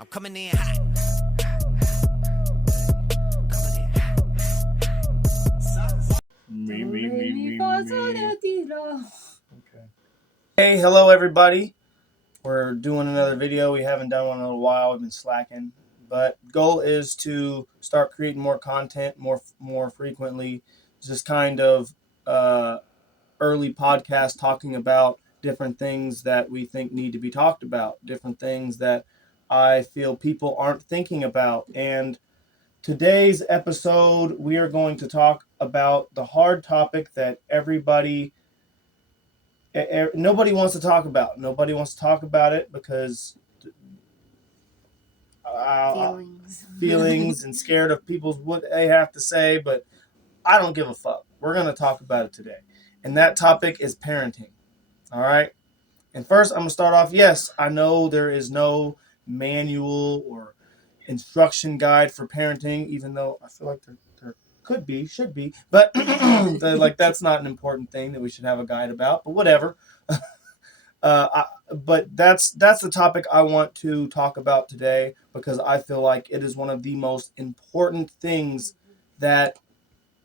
I'm coming in hot. Me. Okay. Hey, hello everybody. We're doing another video. We haven't done one in a little while. We've been slacking, but goal is to start creating more content more frequently. Just kind of early podcast talking about different things that we think need to be talked about, different things that I feel people aren't thinking about. And today's episode, we are going to talk about the hard topic that nobody wants to talk about. Nobody wants to talk about it because feelings and scared of people's what they have to say, but I don't give a fuck. We're going to talk about it today. And that topic is parenting. All right? And first, I'm going to start off, yes, I know there is no manual or instruction guide for parenting, even though I feel like there should be, but like that's not an important thing that we should have a guide about, but whatever. But that's the topic I want to talk about today because I feel like it is one of the most important things that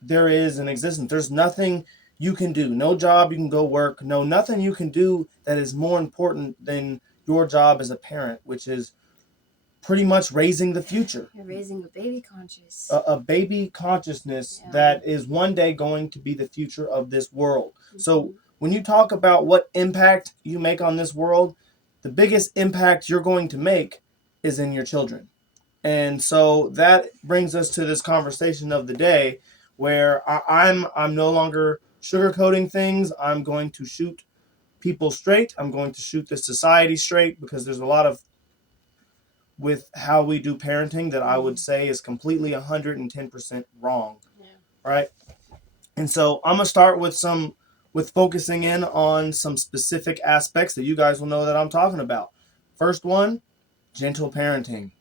there is in existence. There's nothing you can do, no job you can go work, nothing you can do that is more important than your job as a parent, which is pretty much raising the future. You're raising a baby conscious. A baby consciousness that is one day going to be the future of this world. Mm-hmm. So when you talk about what impact you make on this world, the biggest impact you're going to make is in your children. And so that brings us to this conversation of the day where I'm no longer sugarcoating things. I'm going to shoot people straight. I'm going to shoot this society straight because there's a lot of with how we do parenting that I would say is completely 110% wrong. Yeah. Right? And so I'm going to start with focusing in on some specific aspects that you guys will know that I'm talking about. First one, gentle parenting.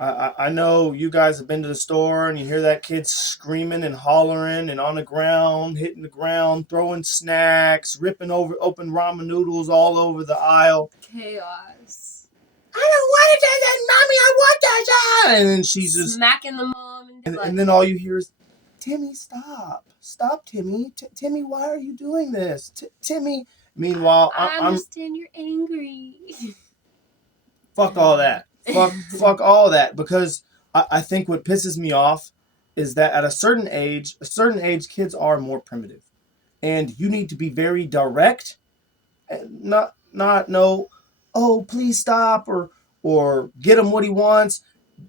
I know you guys have been to the store and you hear that kid screaming and hollering and on the ground, hitting the ground, throwing snacks, ripping open ramen noodles all over the aisle. Chaos. I don't want it, Mommy, I want that. And then she's just smacking the mom. And then all you hear is, Timmy, stop. Stop, Timmy. Timmy, why are you doing this? Timmy. Meanwhile, I understand you're angry. Fuck all that. Fuck all that. Because I think what pisses me off is that at a certain age, kids are more primitive. And you need to be very direct. And not no, oh, please stop, or get him what he wants.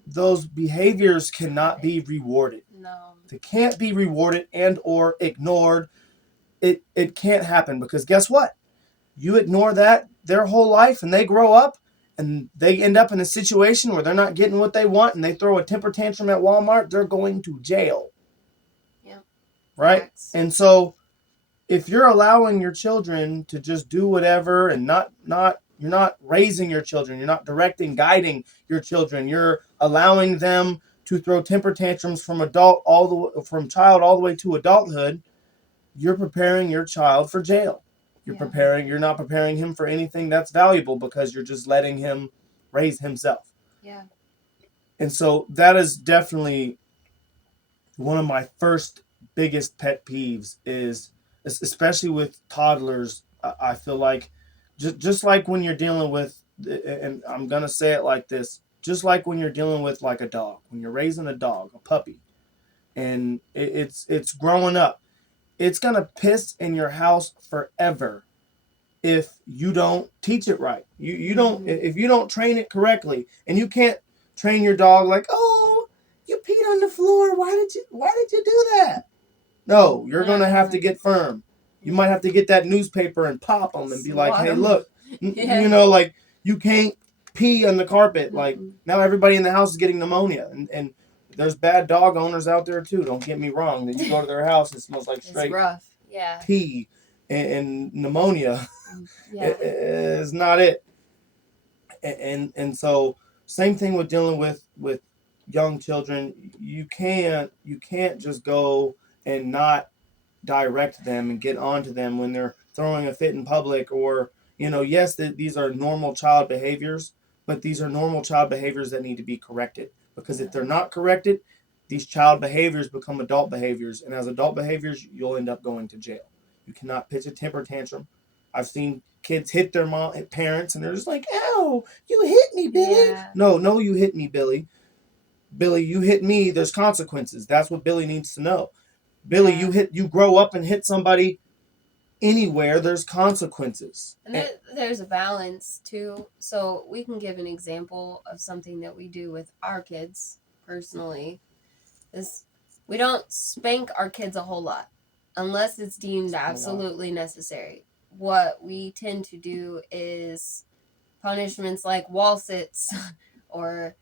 Those behaviors cannot be rewarded. No. They can't be rewarded and or ignored. It can't happen because guess what? You ignore that their whole life and they grow up and they end up in a situation where they're not getting what they want and they throw a temper tantrum at Walmart, they're going to jail. Yeah. Right? Facts. And so if you're allowing your children to just do whatever and you're not raising your children, you're not directing, guiding your children, you're allowing them to throw temper tantrums from child all the way to adulthood, you're preparing your child for jail. You're not preparing him for anything that's valuable because you're just letting him raise himself. Yeah. And so that is definitely one of my first biggest pet peeves is, especially with toddlers, I feel like just like when you're dealing with, and I'm going to say it like this, just like when you're dealing with like a dog, when you're raising a dog, a puppy, and it's growing up, it's going to piss in your house forever if you don't teach it right. You don't, if you don't train it correctly, and you can't train your dog like, oh, you peed on the floor. Why did you do that? No, you're going to have to get firm. You might have to get that newspaper and pop them and be like, hey, look, you know, like you can't pee on the carpet. Like now everybody in the house is getting pneumonia and there's bad dog owners out there too. Don't get me wrong. Then you go to their house, it smells like straight pee and pneumonia. Is not it. And so same thing with dealing with young children. You can't just go and not direct them and get onto them when they're throwing a fit in public or, yes, these are normal child behaviors, but these are normal child behaviors that need to be corrected. Because if they're Yeah. not corrected, these child behaviors become adult behaviors, and as adult behaviors, you'll end up going to jail. You cannot pitch a temper tantrum. I've seen kids hit their parents, and they're just like, "Ow, you hit me, Billy." Yeah. No, you hit me, Billy. Billy, you hit me. There's consequences. That's what Billy needs to know. Billy, Yeah. you grow up and hit somebody anywhere. There's consequences. And there's a balance too. So we can give an example of something that we do with our kids personally. Is we don't spank our kids a whole lot unless it's deemed absolutely necessary. What we tend to do is punishments like wall sits or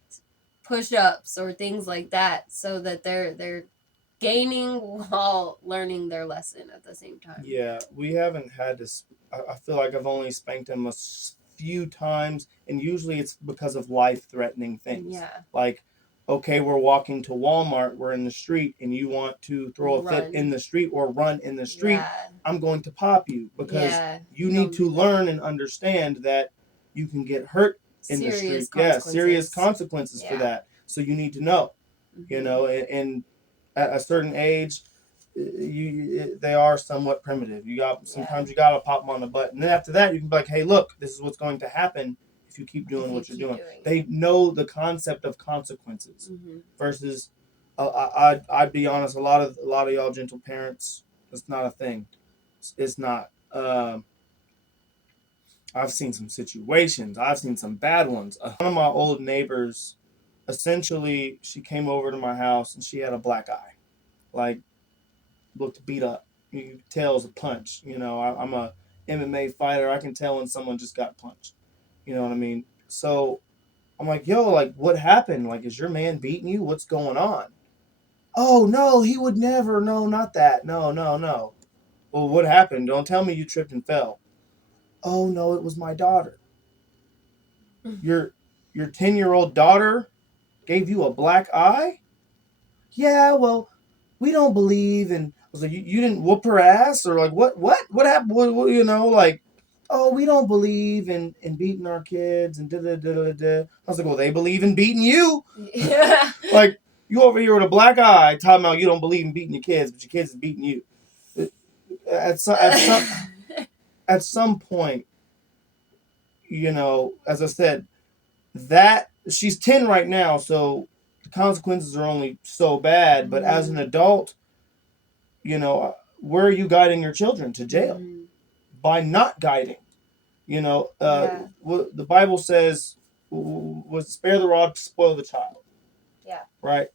push-ups or things like that, so that they're gaining while learning their lesson at the same time. Yeah, we haven't had this. I feel like I've only spanked him a few times, and usually it's because of life-threatening things. Yeah. Like, okay, we're walking to Walmart, we're in the street, and you want to throw a fit Run. in the street or run in the street, Yeah. I'm going to pop you because Yeah. you Don't need to do that. learn and understand that you can get hurt in the Serious street. Yeah, consequences. serious consequences for Yeah. that. So you need to know, you Mhm. know, and at a certain age, they are somewhat primitive. Sometimes you gotta pop them on the butt, and then after that, you can be like, hey, look, this is what's going to happen if you keep doing what you're doing. They know the concept of consequences. Mhm. Versus, I'd be honest, a lot of y'all gentle parents, it's not a thing. It's not. I've seen some situations. I've seen some bad ones. One of my old neighbors, essentially, she came over to my house and she had a black eye, like looked beat up. You can tell it's a punch. You know, I'm a MMA fighter. I can tell when someone just got punched. You know what I mean? So I'm like, yo, like, what happened? Like, is your man beating you? What's going on? Oh, no, he would never. No, not that. No, no, no. Well, what happened? Don't tell me you tripped and fell. Oh, no, it was my daughter. Your 10-year-old daughter gave you a black eye? Yeah, well, we don't believe in. I was like, you didn't whoop her ass, or like what happened? You know, like, oh, we don't believe in beating our kids and da da da da da. I was like, well, they believe in beating you. Yeah. Like, you over here with a black eye talking about you don't believe in beating your kids, but your kids is beating you. At some point, you know, as I said, that she's 10 right now, so the consequences are only so bad. But as an adult, you know, where are you guiding your children? To jail. Mhm. By not guiding. You know, Yeah. the Bible says, was spare the rod, spoil the child. Yeah. Right?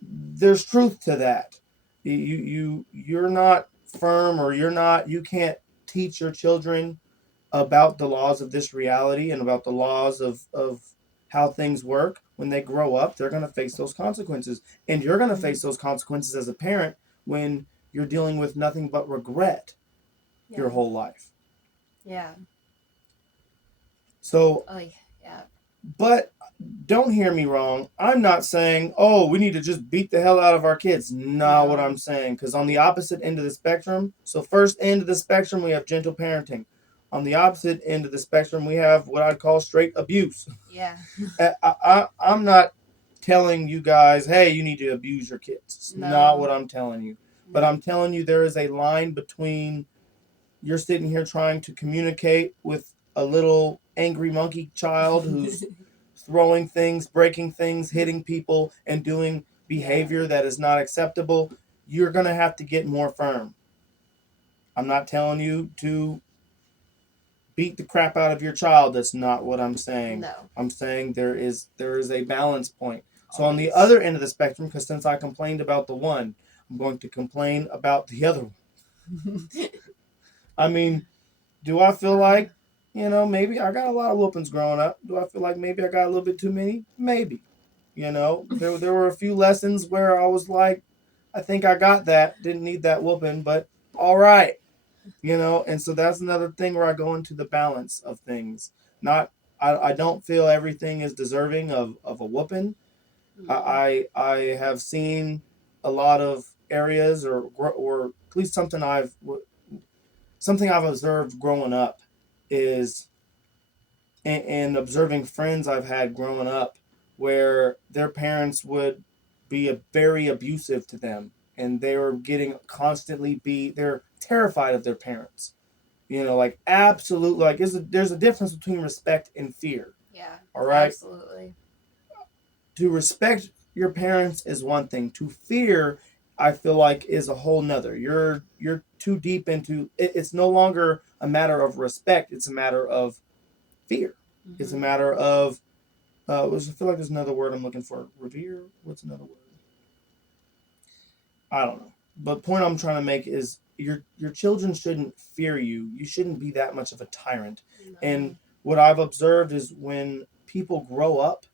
There's truth to that. You're not firm, or you can't teach your children about the laws of this reality and about the laws of how things work. When they grow up, they're going to face those consequences, and you're going to face those consequences as a parent when you're dealing with nothing but regret your whole life. Yeah. So, oh yeah. But don't hear me wrong. I'm not saying, oh, we need to just beat the hell out of our kids. Not what I'm saying. Because on the opposite end of the spectrum, so first end of the spectrum, we have gentle parenting. On the opposite end of the spectrum, we have what I'd call straight abuse. Yeah. I'm not telling you guys, hey, you need to abuse your kids. It's not what I'm telling you. But I'm telling you, there is a line between you're sitting here trying to communicate with a little angry monkey child who's throwing things, breaking things, hitting people, and doing behavior that is not acceptable. You're going to have to get more firm. I'm not telling you to beat the crap out of your child. That's not what I'm saying. No. I'm saying there is a balance point. So on the other end of the spectrum, because since I complained about the one, I'm going to complain about the other one. I mean, do I feel like, you know, maybe I got a lot of whoopings growing up? Do I feel like maybe I got a little bit too many? Maybe. You know, there were a few lessons where I was like, I think I got that. Didn't need that whooping, but all right. You know, and so that's another thing where I go into the balance of things. I don't feel everything is deserving of a whooping. I have seen a lot of areas, or at least something I've observed growing up is and observing friends I've had growing up where their parents would be very abusive to them, and they were getting constantly they're terrified of their parents. Like absolutely, like there's a difference between respect and fear. Yeah. All right, Absolutely. to respect your parents is one thing. To fear, I feel like, is a whole nother. You're too deep into it. It's no longer a matter of respect. It's a matter of fear. It's a Mm-hmm. matter of I feel like there's another word I'm looking for. Revere. What's another word? I don't know. But point I'm trying to make is your children shouldn't fear you. You shouldn't be that much of a tyrant. No. And what I've observed is when people grow up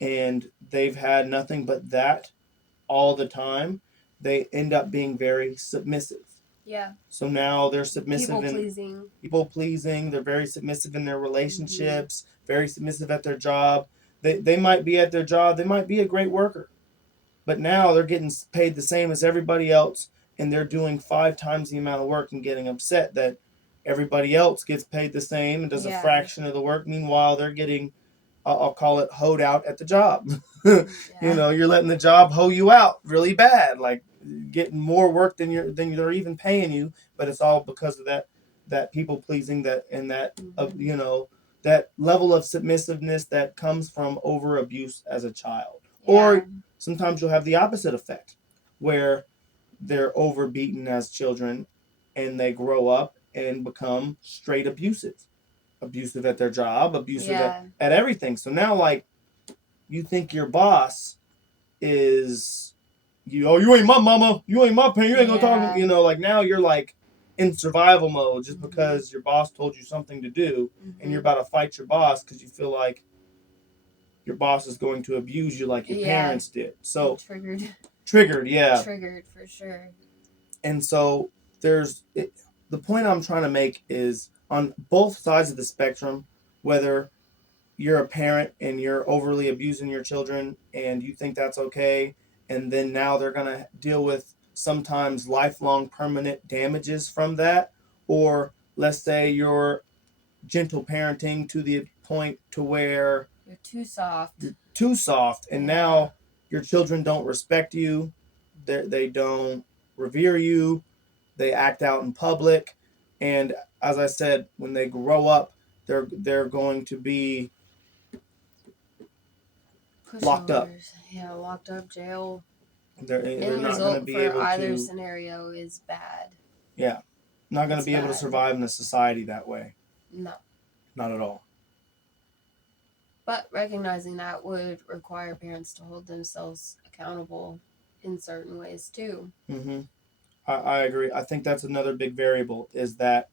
and they've had nothing but that all the time, they end up being very submissive. Yeah. So now they're submissive People in pleasing. people pleasing. They're very submissive in their Mm-hmm. relationships, very submissive at their job. They might be at their job, they might be a great worker, but now they're getting paid the same as everybody else, and they're doing 5 times the amount of work and getting upset that everybody else gets paid the same and does a Yeah. fraction of the work. Meanwhile, they're getting, I'll call it, hoed out at the job. Yeah. You're letting the job hoe you out really bad, like getting more work than they're even paying you, but it's all because of that people pleasing, that and that Mm-hmm. that level of submissiveness that comes from over abuse as a child. Yeah. Or sometimes you'll have the opposite effect, where they're overbeaten as children and they grow up and become straight abusive at their job, abusive Yeah. at everything. So now, like, you think your boss is you ain't my mama, you ain't my parent, you ain't gonna talk, Yeah. like now you're like in survival mode just Mm-hmm. because your boss told you something to do, and you're Mm-hmm. about to fight your boss because you feel like your boss is going to abuse you like your Yeah. parents did. So Triggered. yeah. Triggered for sure. And so the point I'm trying to make is on both sides of the spectrum, whether you're a parent and you're overly abusing your children and you think that's okay, and then now they're going to deal with sometimes lifelong permanent damages from that, or let's say you're gentle parenting to the point to where You're too soft. you're too soft, and Yeah. now your children don't respect you, they don't revere you, they act out in public, and as I said, when they grow up, they're going to be locked up. Pushovers. Yeah, locked up, jail. They're End not going to result be for able either to, scenario is bad. yeah, not going to It's be able to bad. survive in a society that way. No. Not at all. But recognizing that would require parents to hold themselves accountable in certain ways too. Mm-hmm. I agree. I think that's another big variable, is that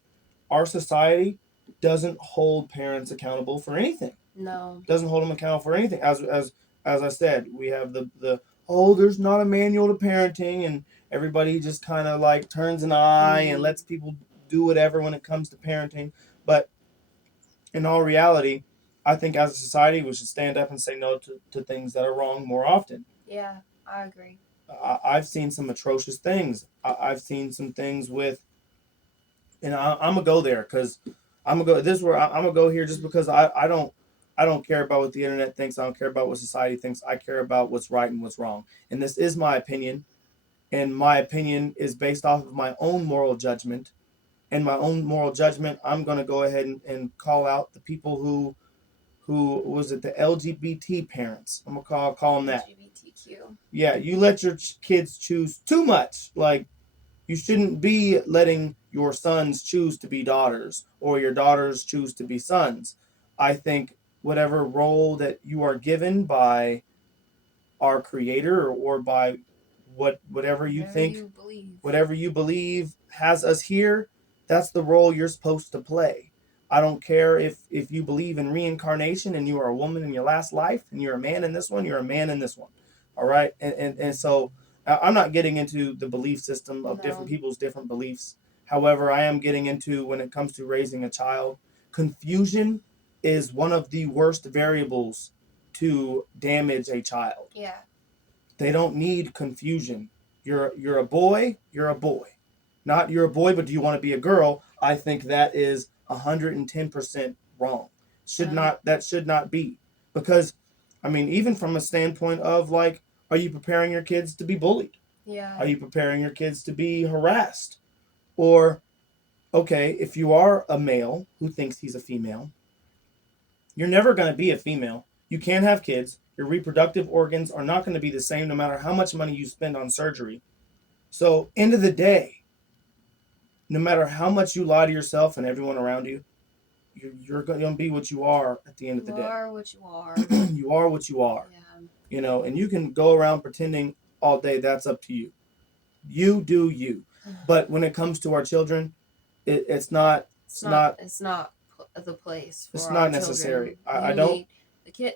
our society doesn't hold parents accountable for anything. No. Doesn't hold them accountable for anything. As I said, we have the oh, there's not a manual to parenting, and everybody just kind of like turns an eye and lets people do whatever when it comes to parenting. But in all reality, I think as a society we should stand up and say no to things that are wrong more often. Yeah, I agree. I've seen some atrocious things. I've seen some things with, and I'm gonna go there because I'm gonna go. This is where I'm gonna go here, just because I don't care about what the internet thinks. I don't care about what society thinks. I care about what's right and what's wrong. And this is my opinion, and my opinion is based off of my own moral judgment. And my own moral judgment, I'm gonna go ahead and call out the people who was it, the LGBT parents. I'm gonna call them that. LGBTQ. Yeah, you let your kids choose too much. Like, you shouldn't be letting your sons choose to be daughters or your daughters choose to be sons. I think whatever role that you are given by our creator, or by whatever you think, You believe. whatever you believe has us here, that's the role you're supposed to play. I don't care if you believe in reincarnation and you are a woman in your last life and you're a man in this one, you're a man in this one. All right. And so I'm not getting into the belief system of different people's different beliefs. However, I am getting into, when it comes to raising a child, confusion is one of the worst variables to damage a child. Yeah. They don't need confusion. You're a boy, you're a boy. Not you're a boy, but do you want to be a girl? I think that is 110% wrong. That should not be. Because I mean, even from a standpoint of like, are you preparing your kids to be bullied? Yeah. Are you preparing your kids to be harassed? Or okay, if you are a male who thinks he's a female, you're never going to be a female. You can't have kids. Your reproductive organs are not going to be the same no matter how much money you spend on surgery. So, end of the day, no matter how much you lie to yourself and everyone around you, you're going to be what you are at the end of the You day. are what you are. You are what you are. Yeah. You know, and you can go around pretending all day. That's up to you. You do you. But when it comes to our children, it's not. It's not the place for It's our not children. necessary. I You don't. need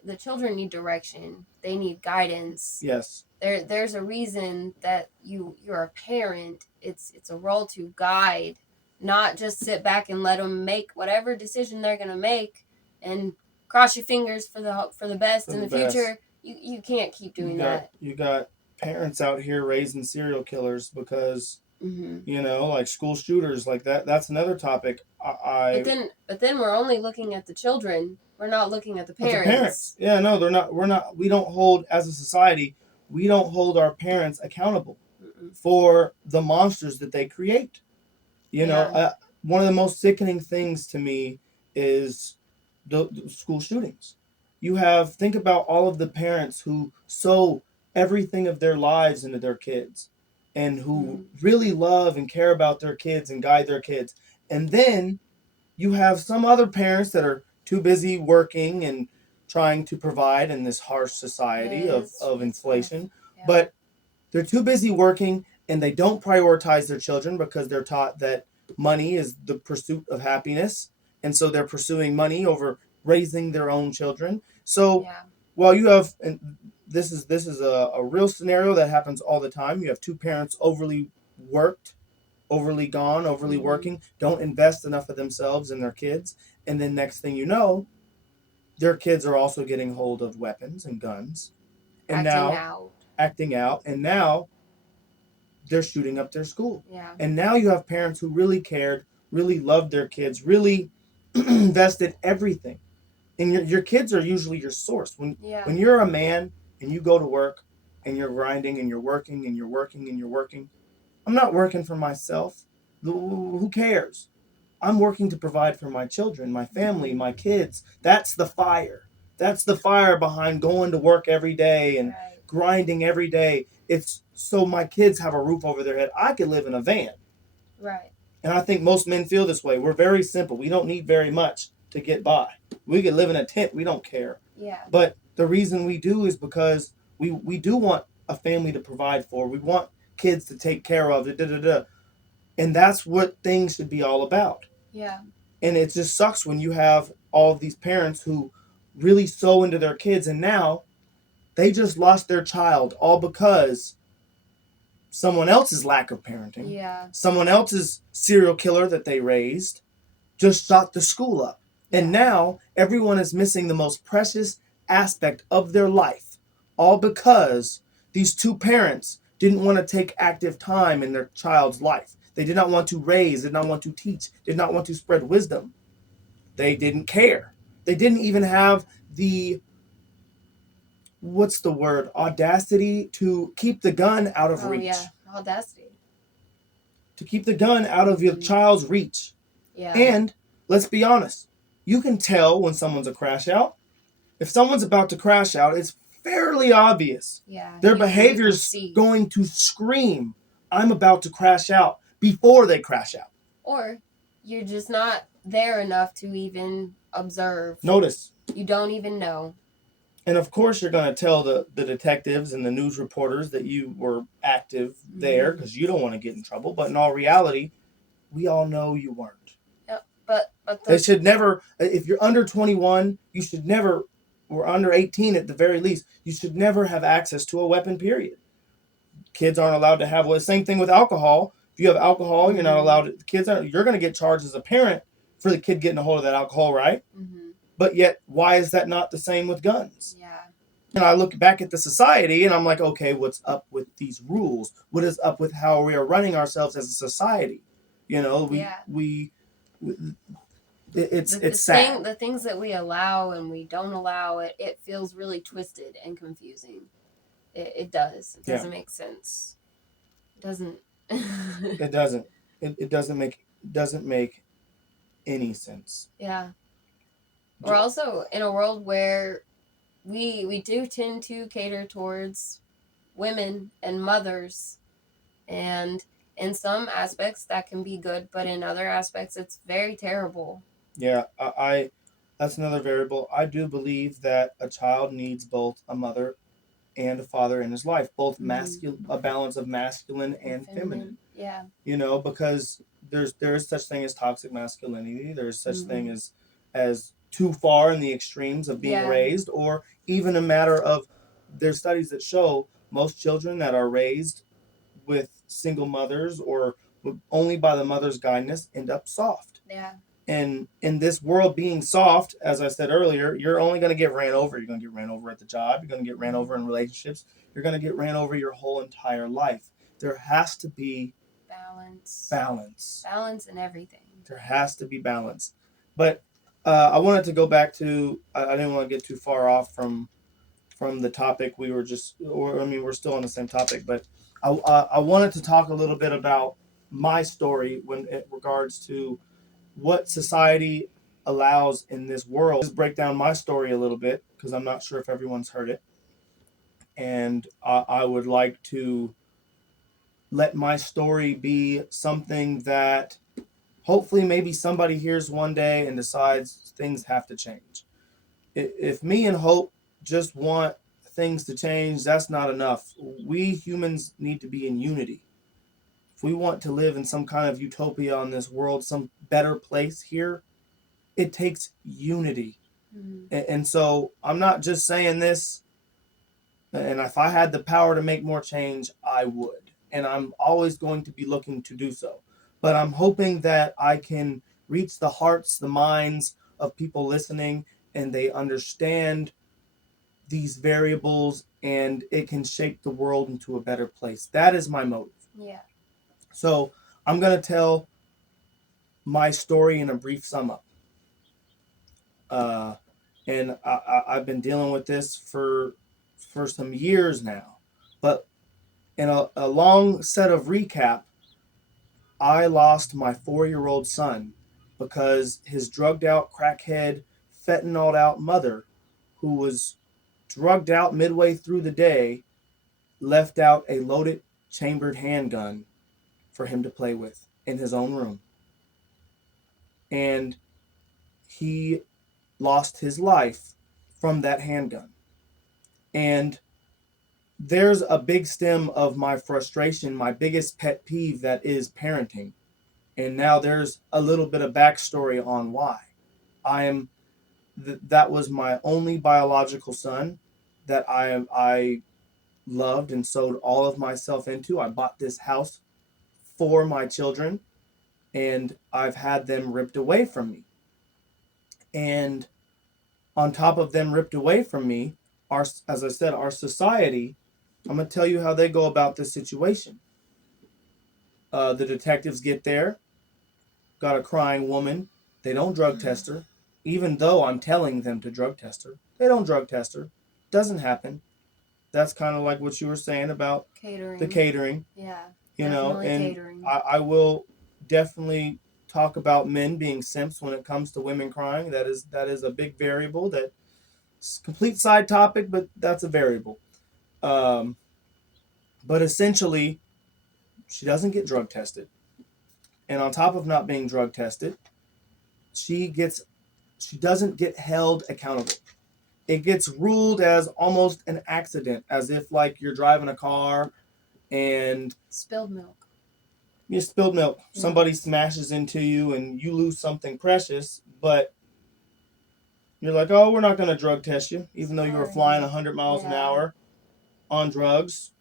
the children need direction. They need guidance. Yes. There's a reason that you're a parent. It's a role to guide, not just sit back and let them make whatever decision they're gonna make, and cross your fingers for the best in the future. You can't keep doing that. You got parents out here raising serial killers because you know, like school shooters, like that. That's another topic. But then we're only looking at the children. We're not looking at the But parents. the parents, yeah, no, they're not. We're not. We don't hold as a society. We don't hold our parents accountable for the monsters that they create. You know, one of the most sickening things to me is the school shootings. Think about all of the parents who sow everything of their lives into their kids and who really love and care about their kids and guide their kids. And then you have some other parents that are too busy working and trying to provide in this harsh society of inflation. Yeah. But they're too busy working and they don't prioritize their children because they're taught that money is the pursuit of happiness. And so they're pursuing money over raising their own children. So while you have, and this is a real scenario that happens all the time. You have two parents overly worked, overly gone, overly working, don't invest enough of themselves in their kids. And then next thing you know, their kids are also getting hold of weapons and guns. And acting out. And now they're shooting up their school. Yeah. And now you have parents who really cared, really loved their kids, really invested everything. And your kids are usually your source. When you're a man and you go to work and you're grinding and you're working and you're working and you're working, I'm not working for myself. Who cares? I'm working to provide for my children, my family, my kids. That's the fire. That's the fire behind going to work every day and grinding every day. It's so my kids have a roof over their head. I could live in a van. Right. And I think most men feel this way. We're very simple. We don't need very much to get by. We could live in a tent. We don't care. Yeah. But the reason we do is because we do want a family to provide for. We want kids to take care of. And that's what things should be all about. Yeah. And it just sucks when you have all of these parents who really sow into their kids and now they just lost their child all because someone else's lack of parenting. Yeah. Someone else's serial killer that they raised just shot the school up. And now everyone is missing the most precious aspect of their life, all because these two parents didn't want to take active time in their child's life. They did not want to raise, did not want to teach, did not want to spread wisdom. They didn't care. They didn't even have the, audacity to keep the gun out of reach. Yeah, audacity. To keep the gun out of your child's reach. Yeah. And let's be honest, you can tell when someone's a crash out. If someone's about to crash out, it's fairly obvious. Yeah. Their behavior's going to scream, I'm about to crash out, before they crash out. Or you're just not there enough to even observe. Notice. You don't even know. And of course you're going to tell the detectives and the news reporters that you were active there because you don't want to get in trouble. But in all reality, we all know you weren't. Yep. But they should never, if you're under 21, you should never, or under 18 at the very least, you should never have access to a weapon, period. Kids aren't allowed to have, same thing with alcohol. If you have alcohol, you're not allowed to, you're going to get charged as a parent for the kid getting a hold of that alcohol, right? Mm-hmm. But yet, why is that not the same with guns? Yeah. And I look back at the society and I'm like, okay, what's up with these rules? What is up with how we are running ourselves as a society? You know, it's sad. The things that we allow and we don't allow, it feels really twisted and confusing. It does. It Yeah. doesn't make sense. It doesn't. It doesn't. It doesn't make any sense. Yeah. We're also in a world where we do tend to cater towards women and mothers, and in some aspects that can be good, but in other aspects it's very terrible. Yeah, I that's another variable. I do believe that a child needs both a mother and a father in his life, both a balance of masculine and feminine. Yeah. You know, because there is such thing as toxic masculinity. There's such thing as too far in the extremes of being raised, or even a matter of there's studies that show most children that are raised with single mothers or only by the mother's guidance end up soft. Yeah. And in this world being soft, as I said earlier, you're only going to get ran over. You're going to get ran over at the job. You're going to get ran over in relationships. You're going to get ran over your whole entire life. There has to be balance in everything. There has to be balance. But I wanted to go back to, I didn't want to get too far off from the topic. We're still on the same topic, but I wanted to talk a little bit about my story when it regards to what society allows in this world. Just break down my story a little bit because I'm not sure if everyone's heard it, and I would like to let my story be something that hopefully maybe somebody hears one day and decides things have to change. If me and Hope just want things to change, that's not enough. We humans need to be in unity. If we want to live in some kind of utopia on this world, some better place here, it takes unity. And so I'm not just saying this, and if I had the power to make more change, I would. And I'm always going to be looking to do so. But I'm hoping that I can reach the hearts, the minds of people listening, and they understand these variables, and it can shape the world into a better place. That is my motive. Yeah. So I'm going to tell my story in a brief sum up. And I've been dealing with this for some years now. But in a long set of recap, I lost my 4-year-old son because his drugged out, crackhead, fentanyled out mother, who was drugged out midway through the day, left out a loaded chambered handgun for him to play with in his own room. And he lost his life from that handgun. And there's a big stem of my frustration, my biggest pet peeve, that is parenting. And now there's a little bit of backstory on why. That was my only biological son that I loved and sowed all of myself into. I bought this house for my children, and I've had them ripped away from me. And on top of them ripped away from me, as I said, our society, I'm going to tell you how they go about this situation. The detectives get there, got a crying woman. They don't drug test her, even though I'm telling them to drug test her. They don't drug test her. Doesn't happen. That's kind of like what you were saying about the catering. Yeah. You know, and I will definitely talk about men being simps when it comes to women crying. That is a big variable. That's complete side topic, but that's a variable. But essentially, she doesn't get drug tested. And on top of not being drug tested, she doesn't get held accountable. It gets ruled as almost an accident, as if like you're driving a car and spilled milk. You spilled milk. Yeah. Somebody smashes into you and you lose something precious, but you're like, oh, we're not going to drug test you, even though you were flying 100 miles an hour on drugs.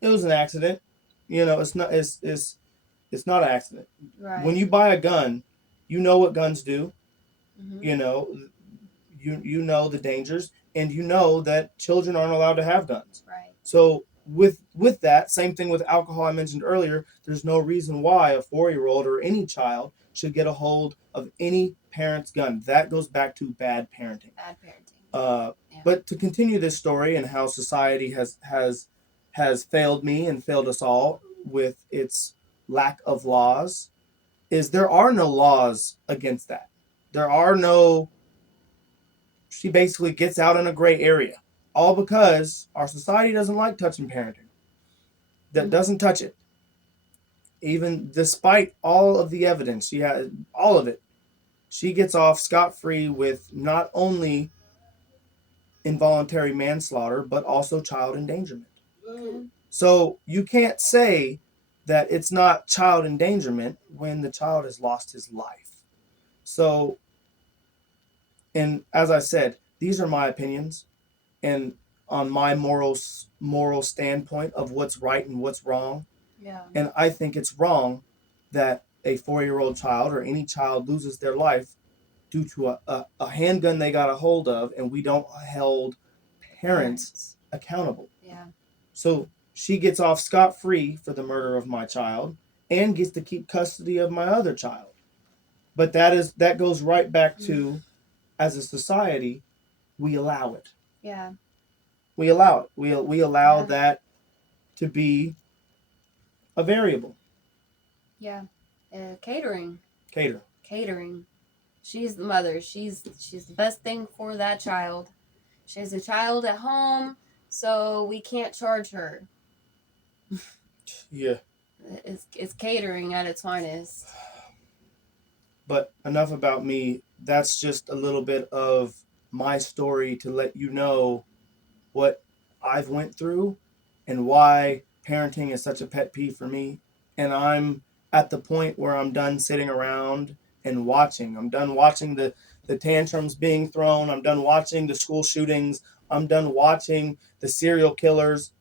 It was an accident. You know, it's not an accident. Right. When you buy a gun, you know what guns do. Mm-hmm. You know, you know the dangers, and you know that children aren't allowed to have guns. Right. So with that, same thing with alcohol I mentioned earlier, there's no reason why a 4-year-old or any child should get a hold of any parent's gun. That goes back to bad parenting. Bad parenting. Yeah. But to continue this story and how society has failed me and failed us all with its lack of laws, is there are no laws against that. There are no. She basically gets out in a gray area, all because our society doesn't like touching parenting. That doesn't touch it. Even despite all of the evidence, she has all of it. She gets off scot-free with not only involuntary manslaughter, but also child endangerment. Okay. So you can't say that it's not child endangerment when the child has lost his life. So, and as I said, these are my opinions, and on my moral standpoint of what's right and what's wrong. Yeah. And I think it's wrong that a 4-year-old child or any child loses their life due to a handgun they got a hold of, and we don't hold parents accountable. Yeah. So she gets off scot-free for the murder of my child and gets to keep custody of my other child. But that goes right back to, as a society, we allow it. Yeah. We allow it. We allow that to be a variable. Yeah. Catering. Catering. She's the mother. She's the best thing for that child. She has a child at home, so we can't charge her. Yeah. It's catering at its finest. But enough about me. That's just a little bit of my story to let you know what I've went through and why parenting is such a pet peeve for me. And I'm at the point where I'm done sitting around and watching. I'm done watching the tantrums being thrown. I'm done watching the school shootings. I'm done watching the serial killers.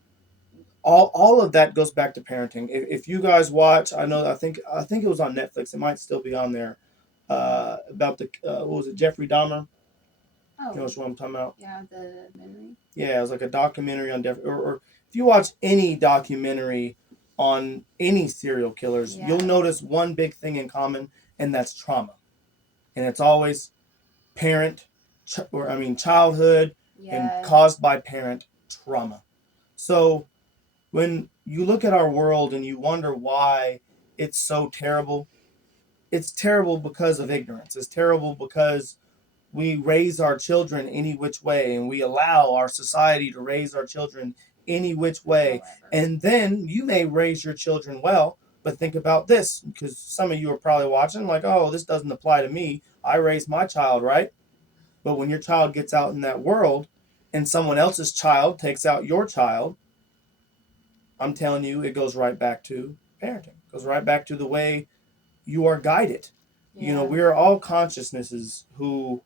All of that goes back to parenting. If you guys watch, I think it was on Netflix. It might still be on there. About the what was it, Jeffrey Dahmer? Oh. You know what I'm talking about? Yeah, the documentary. Yeah, it was like a documentary on or if you watch any documentary on any serial killers, you'll notice one big thing in common, and that's trauma. And it's always childhood and caused by parent trauma. So when you look at our world and you wonder why it's so terrible, it's terrible because of ignorance. It's terrible because we raise our children any which way, and we allow our society to raise our children any which way. And then you may raise your children well, but think about this, because some of you are probably watching like, oh, this doesn't apply to me. I raised my child, right? But when your child gets out in that world and someone else's child takes out your child, I'm telling you, it goes right back to parenting. It goes right back to the way you are guided. You know, we are all consciousnesses who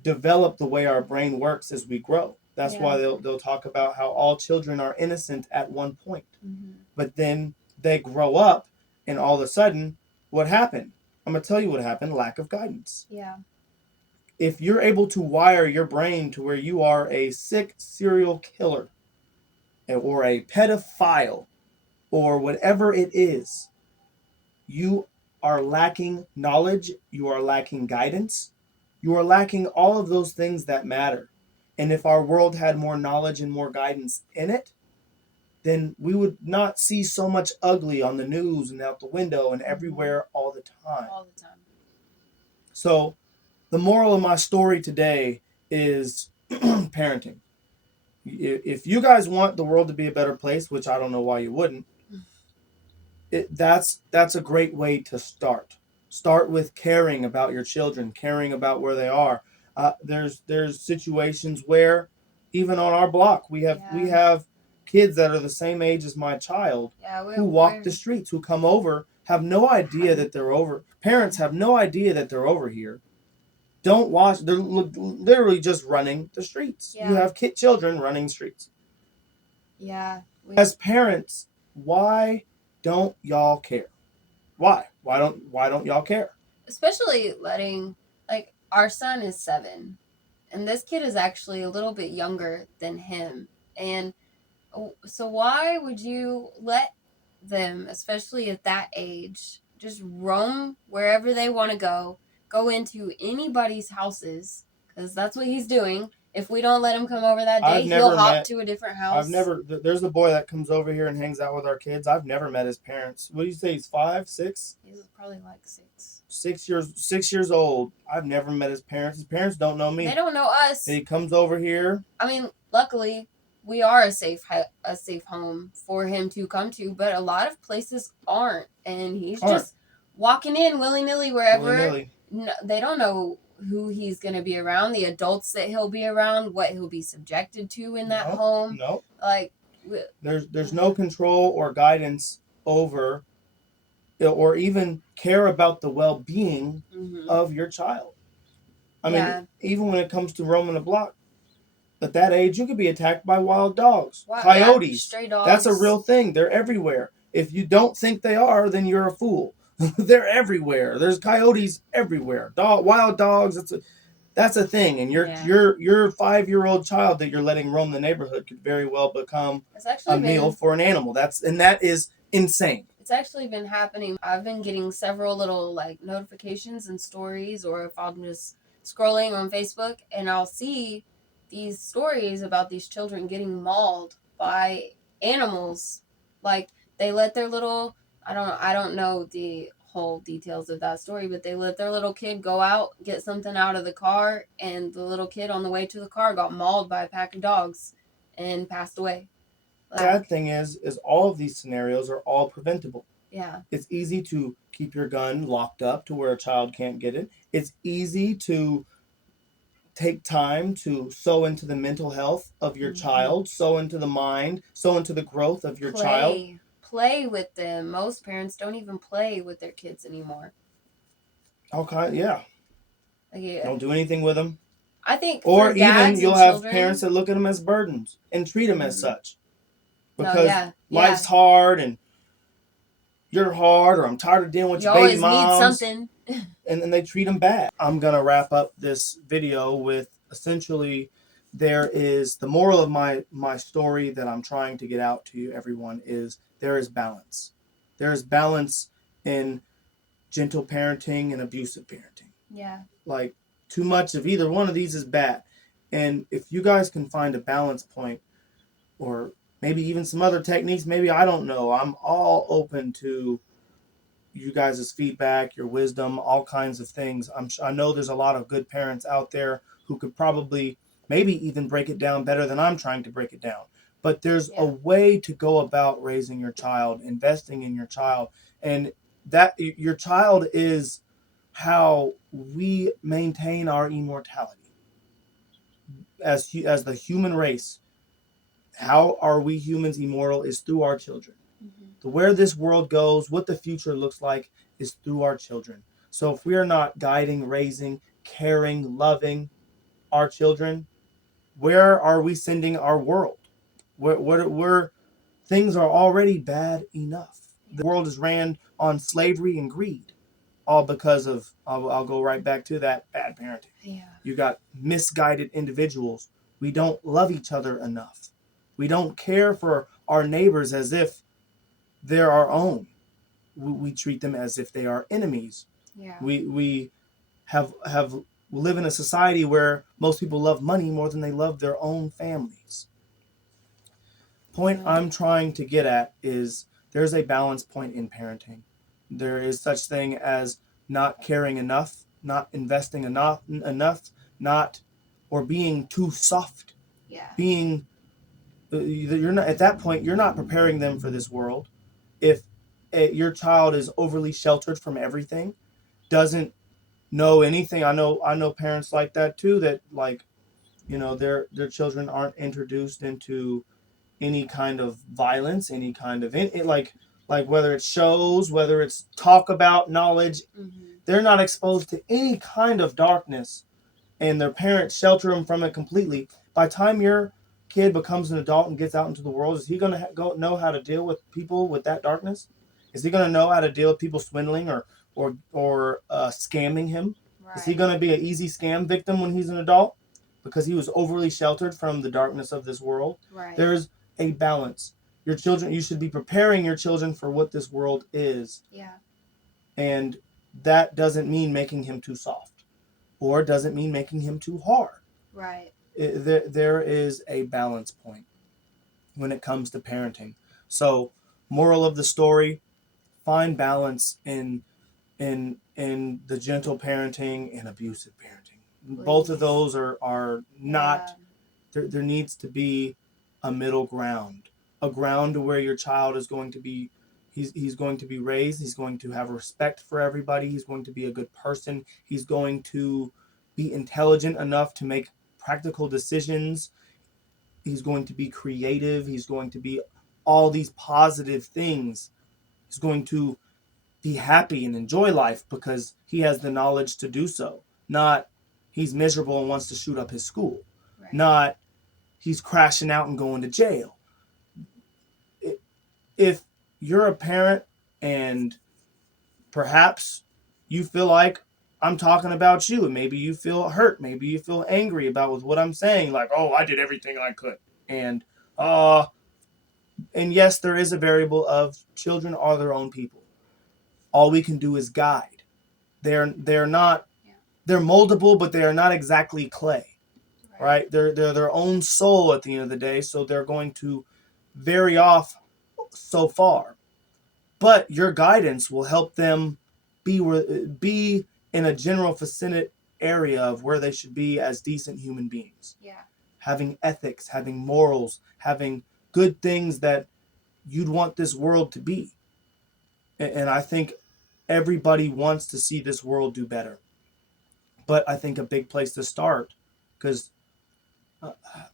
develop the way our brain works as we grow. That's why they'll talk about how all children are innocent at one point. But then they grow up, and all of a sudden, what happened? I'm going to tell you what happened. Lack of guidance. Yeah. If you're able to wire your brain to where you are a sick serial killer or a pedophile or whatever it is, you are lacking knowledge, you are lacking guidance, you are lacking all of those things that matter. And if our world had more knowledge and more guidance in it, then we would not see so much ugly on the news and out the window and everywhere all the time. All the time. So the moral of my story today is parenting. If you guys want the world to be a better place, which I don't know why you wouldn't, that's a great way to start. Start with caring about your children, caring about where they are. There's situations where even on our block we have kids that are the same age as my child who walk the streets, who come over, have no idea that they're over. Parents have no idea that they're over here. Don't watch. They're literally just running the streets. You have children running streets. Yeah. As parents, why don't y'all care? Why don't y'all care? Especially letting, like, our son is 7, and this kid is actually a little bit younger than him, and so why would you let them, especially at that age, just roam wherever they want to go into anybody's houses, because that's what he's doing. If we don't let him come over that day, he'll hop to a different house. There's a boy that comes over here and hangs out with our kids. I've never met his parents. What do you say? He's 5, 6? He's probably like 6. 6 years old. I've never met his parents. His parents don't know me. They don't know us. And he comes over here. I mean, luckily, we are a safe home for him to come to, but a lot of places aren't, and he's just walking in willy-nilly wherever. Willy-nilly. No, they don't know who he's going to be around, the adults that he'll be around, what he'll be subjected to in that home. No. Like, there's no control or guidance over, or even care about the well-being of your child. I mean, even when it comes to roaming the block, at that age, you could be attacked by wild dogs, coyotes. Stray dogs. That's a real thing. They're everywhere. If you don't think they are, then you're a fool. They're everywhere. There's coyotes everywhere. Wild dogs. That's a thing. And your 5-year-old child that you're letting roam the neighborhood could very well become a meal for an animal. That is insane. It's actually been happening. I've been getting several little like notifications and stories, or if I'm just scrolling on Facebook and I'll see these stories about these children getting mauled by animals. Like, they let their little, I don't know the whole details of that story, but they let their little kid go out, get something out of the car, and the little kid on the way to the car got mauled by a pack of dogs and passed away. The sad thing is all of these scenarios are all preventable. Yeah. It's easy to keep your gun locked up to where a child can't get it. It's easy to take time to sow into the mental health of your child, sow into the mind, sow into the growth of your child. Play with them. Most parents don't even play with their kids anymore. Okay, yeah. Don't do anything with them. I think or even you'll have parents that look at them as burdens and treat them as such. Because life's hard and you're hard, or I'm tired of dealing with your baby moms. You always need something. And then they treat them bad. I'm going to wrap up this video with essentially the moral of my story that I'm trying to get out to you, everyone, is there is balance. There is balance in gentle parenting and abusive parenting. Yeah. Like, too much of either one of these is bad. And if you guys can find a balance point, or maybe even some other techniques, maybe, I don't know, I'm all open to you guys' feedback, your wisdom, all kinds of things. I know there's a lot of good parents out there who could probably maybe even break it down better than I'm trying to break it down. But there's a way to go about raising your child, investing in your child, and that your child is how we maintain our immortality as the human race. How are we humans immortal is through our children. Where this world goes, what the future looks like, is through our children. So if we are not guiding, raising, caring, loving our children, where are we sending our world? Where things are already bad enough. The world is ran on slavery and greed, all because of, I'll go right back to that, bad parenting. Yeah. You got misguided individuals. We don't love each other enough. We don't care for our neighbors as if they're our own. We treat them as if they are enemies. Yeah. We live in a society where most people love money more than they love their own families. Point I'm trying to get at is there's a balance point in parenting. There is such thing as not caring enough, not investing enough, or being too soft. Yeah. You're not at that point. You're not preparing them for this world. If your child is overly sheltered from everything, doesn't know anything. I know parents like that too, that their children aren't introduced into any kind of violence, any kind of like whether it's shows, whether it's talk about knowledge, they're not exposed to any kind of darkness, and their parents shelter them from it completely. By the time your kid becomes an adult and gets out into the world, is he going to know how to deal with people with that darkness? Is he going to know how to deal with people swindling or scamming him? Right. Is he going to be an easy scam victim when he's an adult because he was overly sheltered from the darkness of this world? Right. There's a balance. You should be preparing your children for what this world is. Yeah. And that doesn't mean making him too soft, or doesn't mean making him too hard. Right. There is a balance point when it comes to parenting. So, moral of the story: find balance in the gentle parenting and abusive parenting. Both of Please. those are not. Yeah. There needs to be a middle ground, a ground where your child is going to be. He's going to be raised. He's going to have respect for everybody. He's going to be a good person. He's going to be intelligent enough to make practical decisions. He's going to be creative. He's going to be all these positive things. He's going to be happy and enjoy life because he has the knowledge to do so. Not he's miserable and wants to shoot up his school. Right. Not he's crashing out and going to jail. If you're a parent and perhaps you feel like I'm talking about you, and maybe you feel hurt, maybe you feel angry about with what I'm saying, like, oh, I did everything I could. And yes, there is a variable of children are their own people. All we can do is guide. They're not they're moldable, but they are not exactly clay. Right? They're their own soul at the end of the day, so they're going to vary off so far. But your guidance will help them be in a general vicinity area of where they should be as decent human beings. Yeah. Having ethics, having morals, having good things that you'd want this world to be. And I think everybody wants to see this world do better. But I think a big place to start, because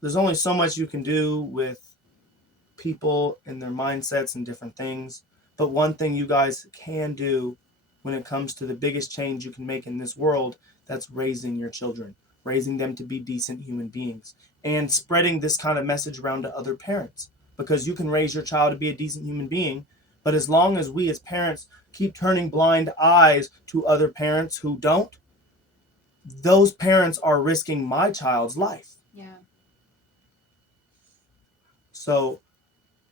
there's only so much you can do with people and their mindsets and different things. But one thing you guys can do when it comes to the biggest change you can make in this world, that's raising your children, raising them to be decent human beings, and spreading this kind of message around to other parents. Because you can raise your child to be a decent human being, but as long as we as parents keep turning blind eyes to other parents who don't, those parents are risking my child's life. Yeah. So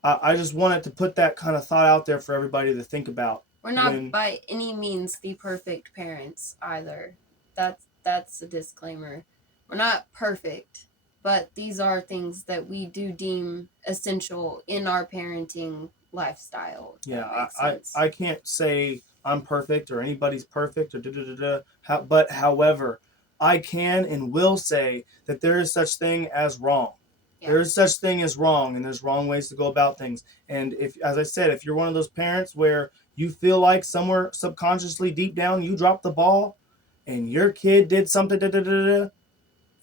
I just wanted to put that kind of thought out there for everybody to think about. We're not by any means the perfect parents either. That's a disclaimer. We're not perfect, but these are things that we do deem essential in our parenting lifestyle. Yeah, I can't say I'm perfect or anybody's perfect or but however, I can and will say that there is such thing as wrong. Yeah. There is such thing as wrong, and there's wrong ways to go about things. And if, as I said, if you're one of those parents where you feel like somewhere subconsciously deep down you dropped the ball and your kid did something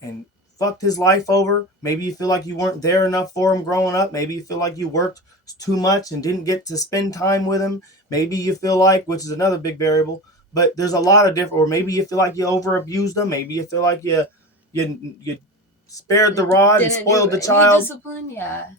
and fucked his life over, maybe you feel like you weren't there enough for him growing up, maybe you feel like you worked too much and didn't get to spend time with him, maybe you feel like, which is another big variable, but there's a lot of different, or maybe you feel like you over abused them, maybe you feel like you spared the rod and spoiled the child. Discipline, yeah.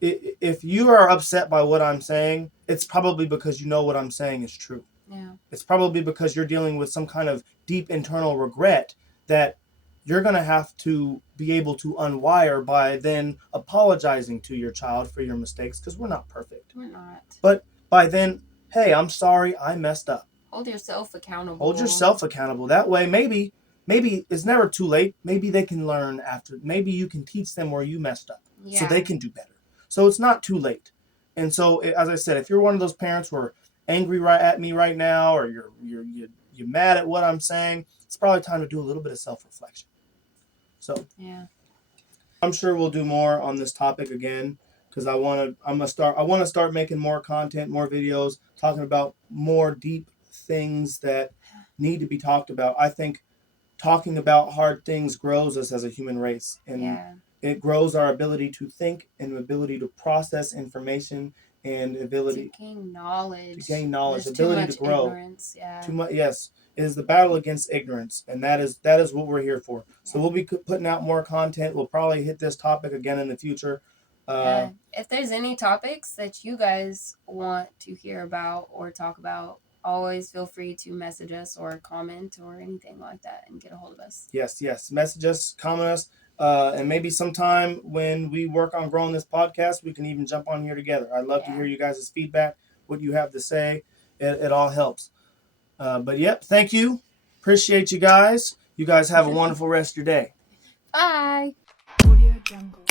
If you are upset by what I'm saying, it's probably because you know what I'm saying is true. Yeah. It's probably because you're dealing with some kind of deep internal regret that you're going to have to be able to unwire by then apologizing to your child for your mistakes, because we're not perfect. We're not. But by then, hey, I'm sorry, I messed up. Hold yourself accountable. Hold yourself accountable. That way, maybe it's never too late. Maybe they can learn after. Maybe you can teach them where you messed up, so they can do better. So it's not too late. And so, as I said, if you're one of those parents who are angry at me right now, or you're mad at what I'm saying, it's probably time to do a little bit of self-reflection. So yeah, I'm sure we'll do more on this topic again, because I want to start making more content, more videos, talking about more deep things that need to be talked about. I think talking about hard things grows us as a human race, and it grows our ability to think and ability to process information and ability to gain knowledge. There's ability to grow. Ignorance, yeah. Too much, yes. It is the battle against ignorance, and that is what we're here for. So we'll be putting out more content. We'll probably hit this topic again in the future. If there's any topics that you guys want to hear about or talk about, always feel free to message us or comment or anything like that and get a hold of us. Yes. Message us, comment us, and maybe sometime when we work on growing this podcast, we can even jump on here together. I'd love to hear you guys' feedback, what you have to say. It all helps. But yep, thank you. Appreciate you guys. You guys have a wonderful rest of your day. Bye. Audio Jungle.